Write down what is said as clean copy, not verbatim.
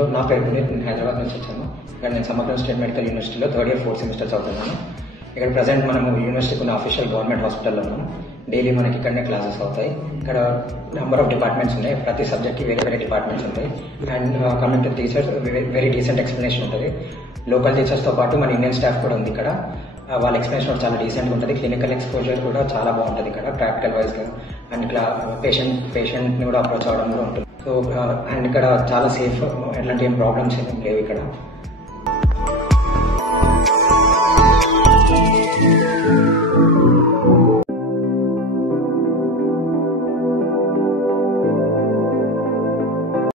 ఇందులో నా పేరు పునీత్, నేను హైదరాబాద్ నుంచి వచ్చాను. ఇక్కడ నేను సమగ్ర స్టేట్ మెడికల్ యూనివర్సిటీలో థర్డ్ ఇయర్ 4th సెమిస్టర్ చదువుతున్నాను. ఇక్కడ ప్రజెంట్ మనము యూనివర్సిటీకి ఉన్న అఫీషియల్ గవర్నమెంట్ హాస్పిటల్లో ఉన్నాము. డైలీ మనకి ఇక్కడనే క్లాసెస్ అవుతాయి. ఇక్కడ నెంబర్ ఆఫ్ డిపార్ట్మెంట్స్ ఉన్నాయి. ప్రతి సబ్జెక్ట్కి వేరే వేరే డిపార్ట్మెంట్స్ ఉంటాయి. And coming to teachers, very decent explanation ఉంటుంది. లోకల్ టీచర్స్తో పాటు మన ఇండియన్ స్టాఫ్ కూడా ఉంది ఇక్కడ. వాళ్ళ ఎక్స్ప్లెనేషన్ చాలా డీసెంట్గా ఉంటుంది. క్లినికల్ ఎక్స్పోజర్ కూడా చాలా బాగుంటుంది ఇక్కడ, ప్రాక్టికల్ వైజ్గా. అండ్ ఇక్కడ పేషెంట్ని కూడా అప్రోచ్ అవ్వడం కూడా ఉంటుంది. సో అండ్ ఇక్కడ చాలా సేఫ్, ఎట్లాంటి ఏం ప్రాబ్లమ్స్ ఏం లేవు ఇక్కడ.